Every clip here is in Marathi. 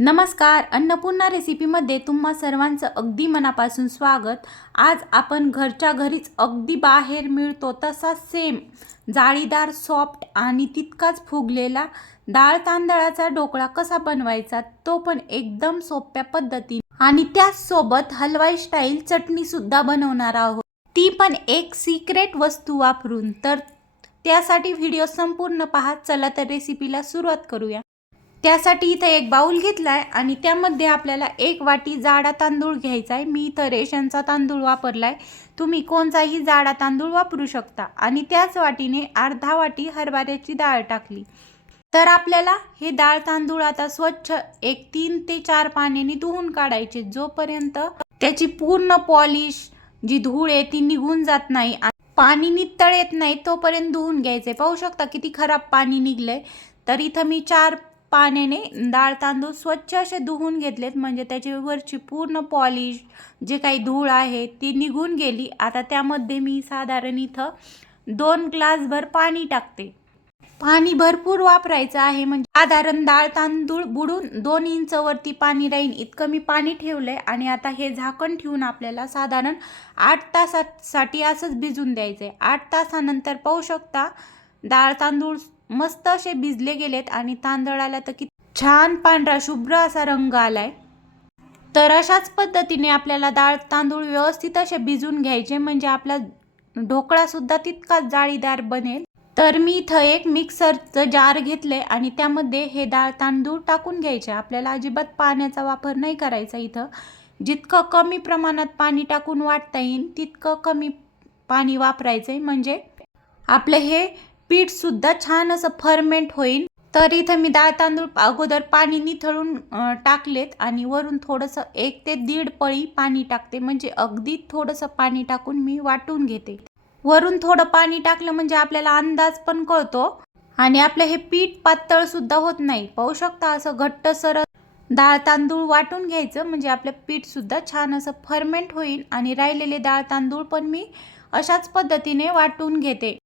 नमस्कार, अन्नपूर्णा रेसिपीमध्ये तुम्हा सर्वांचं अगदी मनापासून स्वागत। आज आपण घरच्या घरीच अगदी बाहेर मिळतो तसा सेम जाळीदार, सॉफ्ट आणि तितकाच फुगलेला डाळ तांदळाचा ढोकळा कसा बनवायचा, तो पण एकदम सोप्या पद्धतीने आणि त्याचसोबत हलवाई स्टाईल चटणी सुद्धा बनवणार आहोत, ती पण एक सिक्रेट वस्तू वापरून। तर त्यासाठी व्हिडिओ संपूर्ण पहा। चला तर रेसिपीला सुरुवात करूया। त्यासाठी इथे एक बाउल घेतलाय आणि त्यामध्ये आपल्याला एक वाटी जाडा तांदूळ घ्यायचा आहे। मी इथे रेशनचा तांदूळ वापरलाय, तुम्ही कोणताही जाडा तांदूळ वापरू शकता। आणि त्याच वाटीने अर्धा वाटी हरभऱ्याची डाळ टाकली। तर आपल्याला हे डाळ तांदूळ आता स्वच्छ एक 3 ते 4 पाण्याने धुवून काढायचे, जोपर्यंत त्याची पूर्ण पॉलिश जी धूळ आहे ती निघून जात नाही आणि पाणी नितळ येत नाही तोपर्यंत धुवून घ्यायचे। पाहू शकता किती खराब पाणी निघलंय। तर इथं मी 4 पाण्याने डाळ तांदूळ स्वच्छ असे धुवून घेतलेत, म्हणजे त्याच्यावरची पूर्ण पॉलिश जे काही धूळ आहे ती निघून गेली। आता त्यामध्ये मी साधारण इथं 2 ग्लासभर पाणी टाकते। पाणी भरपूर वापरायचं आहे, म्हणजे साधारण डाळ तांदूळ बुडून 2 इंच वरती पाणी राहील इतकं मी पाणी ठेवलंय। आणि आता हे झाकण ठेवून आपल्याला साधारण 8 तासासाठी असंच भिजून द्यायचंय। 8 तासानंतर पाहू शकता डाळ तांदूळ मस्त असे भिजले गेलेत आणि तांदळाला तर किती छान पांढरा शुभ्र असा रंग आलाय। तर अशाच पद्धतीने आपल्याला डाळ तांदूळ व्यवस्थित असे भिजून घ्यायचे, म्हणजे आपला ढोकळा सुद्धा तितकाच जाळीदार बनेल। तर मी इथं एक मिक्सरचं जार घेतलंय आणि त्यामध्ये हे डाळ तांदूळ टाकून घ्यायचे। आपल्याला अजिबात पाण्याचा वापर नाही करायचा। इथं जितकं कमी प्रमाणात पाणी टाकून वाटता येईल तितकं कमी पाणी वापरायचंय, म्हणजे आपलं हे पीठ सुद्धा छान असं फर्मेंट होईल। तर इथं मी डाळ तांदूळ अगोदर पाणी निथळून टाकलेत आणि वरून थोडंसं 1 ते 1.5 पळी पाणी टाकते, म्हणजे अगदी थोडंसं पाणी टाकून मी वाटून घेते। वरून थोडं पाणी टाकलं म्हणजे आपल्याला अंदाज पण कळतो आणि आपलं हे पीठ पातळ सुद्धा होत नाही। पाहू शकता असं घट्टसर डाळ तांदूळ वाटून घ्यायचं, म्हणजे आपलं पीठ सुद्धा छान असं फर्मेंट होईल। आणि राहिलेले डाळ तांदूळ पण मी अशाच पद्धतीने वाटून घेते।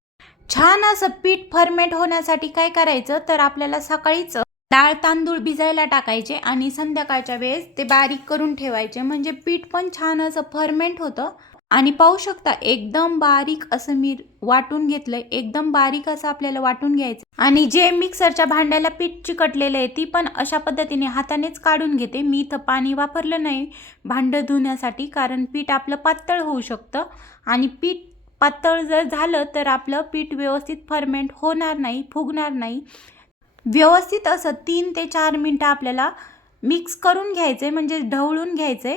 छान असं पीठ फर्मेंट होण्यासाठी काय करायचं, तर आपल्याला सकाळीच डाळ तांदूळ भिजायला टाकायचे आणि संध्याकाळच्या वेळेस ते बारीक करून ठेवायचे, म्हणजे पीठ पण छान असं फर्मेंट होतं। आणि पाहू शकता एकदम बारीक असं मी वाटून घेतलंय, एकदम बारीक असं आपल्याला वाटून घ्यायचं। आणि जे मिक्सरच्या भांड्याला पीठ चिकटलेलं आहे ती पण अशा पद्धतीने हातानेच काढून घेते। मी इथं पाणी वापरलं नाही भांडं धुण्यासाठी, कारण पीठ आपलं पातळ होऊ शकतं आणि पीठ पातळ जर झालं तर आपलं पीठ व्यवस्थित फर्मेंट होणार नाही, फुगणार नाही। व्यवस्थित असं 3 ते 4 मिनिटं आपल्याला मिक्स करून घ्यायचे, म्हणजे ढवळून घ्यायचे।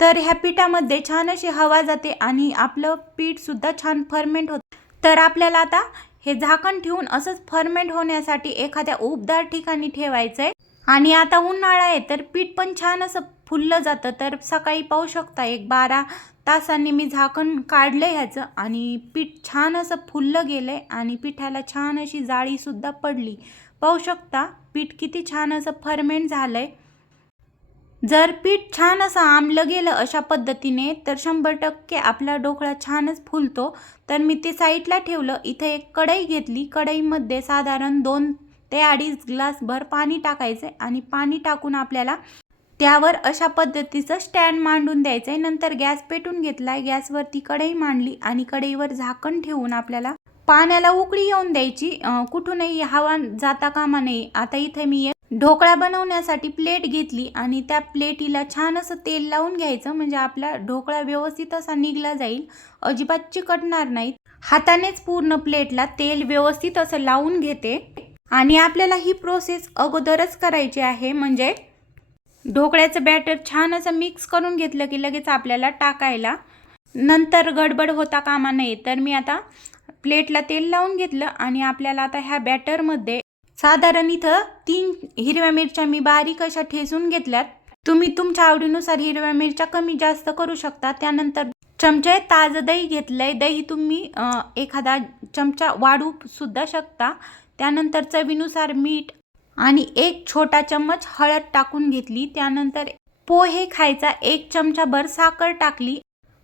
तर ह्या पिठामध्ये छान अशी हवा जाते आणि आपलं पीठ सुद्धा छान फर्मेंट होतं। तर आपल्याला आता हे झाकण ठेवून असंच फर्मेंट होण्यासाठी एखाद्या उबदार ठिकाणी ठेवायचंय। आणि आता उन्हाळा आहे तर पीठ पण छान असं फुललं जातं। तर सकाळी पाहू शकता एक 12 तासांनी मी झाकण काढलंय ह्याचं आणि पीठ छान असं फुललं गेलंय आणि पिठाला छान अशी जाळी सुद्धा पडली। पाहू शकता पीठ किती छान असं फर्मेंट झालंय। जर पीठ छान असं आंबलं गेलं अशा पद्धतीने तर 100% आपला ढोकळा छानच फुलतो। तर मी ते साईडला ठेवलं। इथे एक कढई घेतली, कढईमध्ये साधारण 2 ते 2.5 ग्लासभर पाणी टाकायचं आणि पाणी टाकून आपल्याला त्यावर अशा पद्धतीचं स्टँड मांडून द्यायचंय। नंतर गॅस पेटून घेतलाय, गॅसवरती कढई मांडली आणि कढईवर झाकण ठेवून आपल्याला पाण्याला उकळी येऊन द्यायची, कुठूनही हवा जाता कामा नये। आता इथे मी एक ढोकळा बनवण्यासाठी प्लेट घेतली आणि त्या प्लेटीला छान असं तेल लावून घ्यायचं, म्हणजे आपला ढोकळा व्यवस्थित असा निघला जाईल, अजिबात चिकटणार नाही। हातानेच पूर्ण प्लेटला तेल व्यवस्थित असं लावून घेते आणि आपल्याला ही प्रोसेस अगोदरच करायची आहे, म्हणजे ढोकळ्याचं बॅटर छान असं मिक्स करून घेतलं की लगेच आपल्याला टाकायला नंतर गडबड होता कामा नये। तर मी आता प्लेटला तेल लावून घेतलं आणि आपल्याला आता ह्या बॅटरमध्ये साधारण इथं 3 हिरव्या मिरच्या मी बारीक अशा ठेचून घेतल्यात। तुम्ही तुमच्या आवडीनुसार हिरव्या मिरच्या कमी जास्त करू शकता। त्यानंतर चमचे ताजं दही घेतलंय, दही तुम्ही एखादा चमचा वाढू सुद्धा शकता। त्यानंतर चवीनुसार मीठ आणि 1 छोटा चम्मच हळद टाकून घेतली। त्यानंतर पोहे खायचा 1 चमचाभर साखर टाकली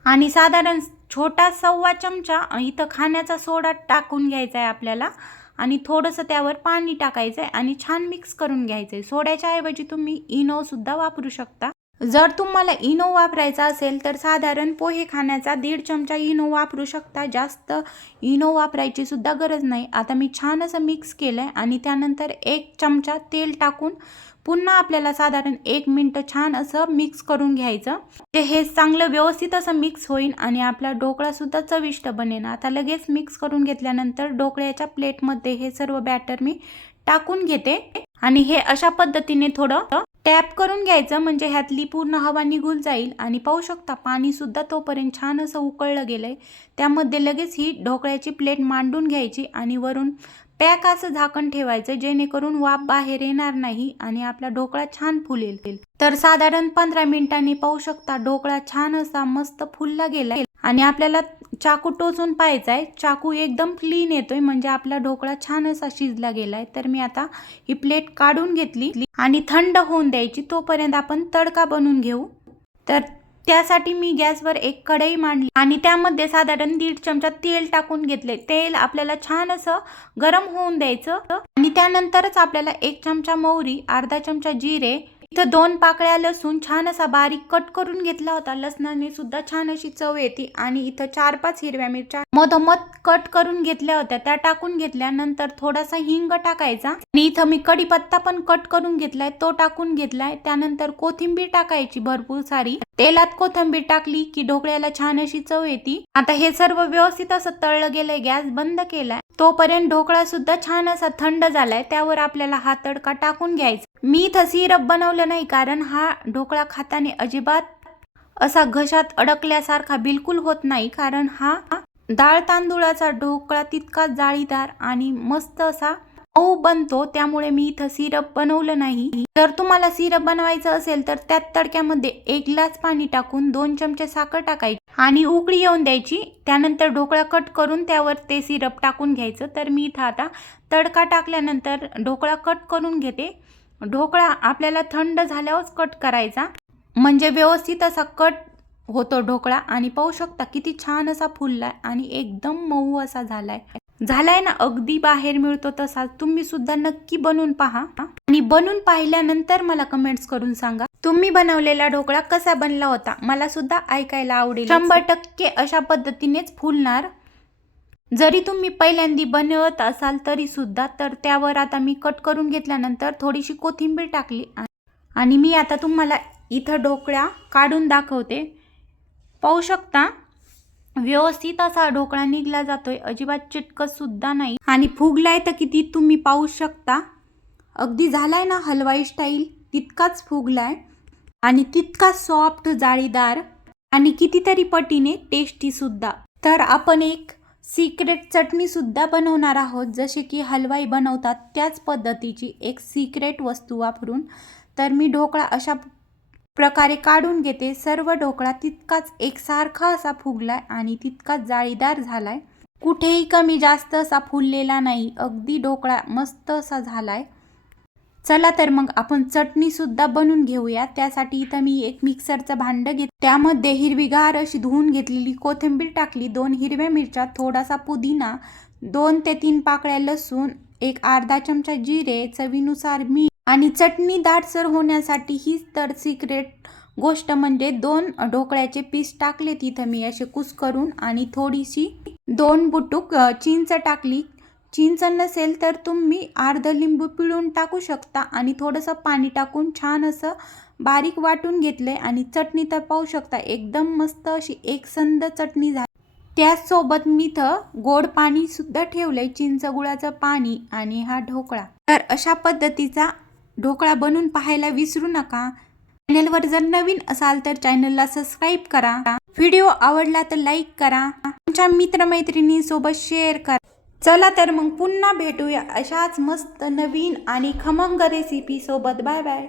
आणि साधारण छोटा 1/2 चमचा इथं खाण्याचा सोडा टाकून घ्यायचा आहे आपल्याला। आणि थोडंसं त्यावर पाणी टाकायचं आहे आणि छान मिक्स करून घ्यायचं आहे. सोड्याच्या ऐवजी तुम्ही इनोसुद्धा वापरू शकता. जर तुम्हाला इनो वापरायचा असेल तर साधारण पोहे खाण्याचा 1.5 चमचा इनो वापरू शकता. जास्त इनो वापरायची सुद्धा गरज नाही. आता मी छान असं मिक्स केलं आहे आणि त्यानंतर 1 चमचा तेल टाकून पुन्हा आपल्याला साधारण 1 मिनिट छान असं मिक्स करून घ्यायचं. हे चांगलं व्यवस्थित असं मिक्स होईल आणि आपला ढोकळासुद्धा चविष्ट बनेल. आता लगेच मिक्स करून घेतल्यानंतर ढोकळ्याच्या प्लेटमध्ये हे सर्व बॅटर मी टाकून घेते आणि हे अशा पद्धतीने थोडं टॅप करून घ्यायचं म्हणजे ह्यातली पूर्ण हवा निघून जाईल. आणि पाहू शकता पाणी सुद्धा तोपर्यंत छान असं उकळलं गेलंय. त्यामध्ये लगेच ही ढोकळ्याची प्लेट मांडून घ्यायची आणि वरून पॅक असं झाकण ठेवायचं जेणेकरून वाफ बाहेर येणार नाही आणि आपला ढोकळा छान फुलेल. तर साधारण 15 मिनिटांनी पाहू शकता ढोकळा छान असा मस्त फुलला गेलाय आणि आपल्याला चाकू टोचून पाहायचा आहे. चाकू एकदम क्लीन येतोय म्हणजे आपला ढोकळा छान असा शिजला गेलाय. तर मी आता ही प्लेट काढून घेतली आणि थंड होऊन द्यायची. तोपर्यंत आपण तडका बनवून घेऊ. तर त्यासाठी मी गॅसवर एक कढई मांडली आणि त्यामध्ये साधारण 1.5 चमचा तेल टाकून घेतले. तेल आपल्याला छान असं गरम होऊन द्यायचं आणि त्यानंतरच आपल्याला 1 चमचा मोहरी, अर्धा चमचा जिरे, इथं 2 पाकळ्या लसूण छान असा बारीक कट करून घेतला होता. लसणाने सुद्धा छान अशी चव येते. आणि इथं 4-5 हिरव्या मिरच्या मधोमध कट करून घेतल्या होत्या त्या टाकून घेतल्यानंतर थोडासा हिंग टाकायचा आणि इथं मी कढीपत्ता पण कट करून घेतलाय तो टाकून घेतलाय. त्यानंतर कोथिंबीर टाकायची भरपूर सारी. तेलात कोथिंबीर टाकली की ढोकळ्याला छान अशी चव येते. आता हे सर्व व्यवस्थित असं तळलं गेलंय. गॅस बंद केलाय. तोपर्यंत ढोकळा सुद्धा छान असा थंड झालाय. त्यावर आपल्याला हा तडका टाकून घ्यायचा. मी इथं सिरप बनवलं नाही कारण हा ढोकळा खाताना अजिबात असा घशात अडकल्यासारखा बिलकुल होत नाही. कारण हा डाळ तांदूळाचा ढोकळा तितका जाळीदार आणि मस्त असा मऊ बनतो. त्यामुळे मी इथं सिरप बनवलं नाही. जर तुम्हाला सिरप बनवायचं असेल तर त्यात तडक्यामध्ये 1 ग्लास पाणी टाकून 2 चमचे साखर टाकायची आणि उकळी येऊन द्यायची. त्यानंतर ढोकळा कट करून त्यावर ते सिरप टाकून घ्यायचं. तर मी इथं आता तडका टाकल्यानंतर ढोकळा कट करून घेते. ढोकळा आपल्याला थंड झाल्यावरच कट करायचा म्हणजे व्यवस्थित असा कट होतो ढोकळा. आणि पाहू शकता किती छान असा फुललाय आणि एकदम मऊ असा झालाय ना अगदी बाहेर मिळतो तसा. तुम्ही सुद्धा नक्की बनवून पहा आणि बनवून पाहिल्यानंतर मला कमेंट्स करून सांगा तुम्ही बनवलेला ढोकळा कसा बनला होता. मला सुद्धा ऐकायला आवडेल. 100% अशा पद्धतीनेच फुलणार. जरी तुम्ही पहिल्यांदा बनवत असाल तरी सुद्धा. तर त्यावर आता मी कट करून घेतल्यानंतर थोडीशी कोथिंबीर टाकली आणि मी आता तुम्हाला इथं ढोकळा काढून दाखवते. पाहू शकता व्यवस्थित असा ढोकळा निघला जातोय. अजिबात चिटकत सुद्धा नाही आणि फुगलाय तर किती तुम्ही पाहू शकता. अगदी झालाय ना हलवाई स्टाईल तितकाच फुगलाय आणि तितका सॉफ्ट जाळीदार आणि कितीतरी पटीने टेस्टी सुद्धा. तर आपण एक सिक्रेट चटणी सुद्धा बनवणार आहोत. जसे की हलवाई बनवतात त्याच पद्धतीची एक सिक्रेट वस्तू वापरून. तर मी ढोकळा अशा प्रकारे काढून घेते. सर्व ढोकळा तितकाच एकसारखा असा फुगलाय आणि तितकाच जाळीदार झालाय. कुठेही कमी जास्त असा फुललेला नाही. अगदी ढोकळा मस्त असा झालाय. चला तर मग आपण चटणी सुद्धा बनवून घेऊया. त्यासाठी इथं मी एक मिक्सरचं भांड घेतलं. त्यामध्ये हिरवीगार अशी धुवून घेतलेली कोथिंबीर टाकली, 2 हिरव्या मिरच्या, थोडासा पुदिना, 2 ते 3 पाकळ्या लसूण, एक अर्धा चमचा जिरे, चवीनुसार मीठ आणि चटणी दाटसर होण्यासाठी हीच तर सिक्रेट गोष्ट म्हणजे 2 ढोकळ्याचे पीस टाकले तिथं मी असे कुस्करून आणि थोडीशी 2 बुटुक चिंच टाकली. चिंच नसेल तर तुम्ही अर्ध लिंबू पिळून टाकू शकता आणि थोडंसं पाणी टाकून छान असं बारीक वाटून घेतलंय. आणि चटणी तर पाहू शकता एकदम मस्त अशी एकसंध चटणी झाली. त्याचसोबत मी इथं गोड पाणी सुद्धा ठेवलंय, चिंच गुळाचं पाणी आणि हा ढोकळा. तर अशा पद्धतीचा ढोकळा बनवून पाहायला विसरू नका. चॅनलवर जर नवीन असाल तर चॅनलला सबस्क्राईब करा. व्हिडिओ आवडला तर लाईक करा. तुमच्या मित्रमैत्रिणींसोबत शेअर करा. चला तर मग पुन्हा भेटूया अशाच मस्त नवीन आणि खमंग रेसिपी सोबत. Bye bye.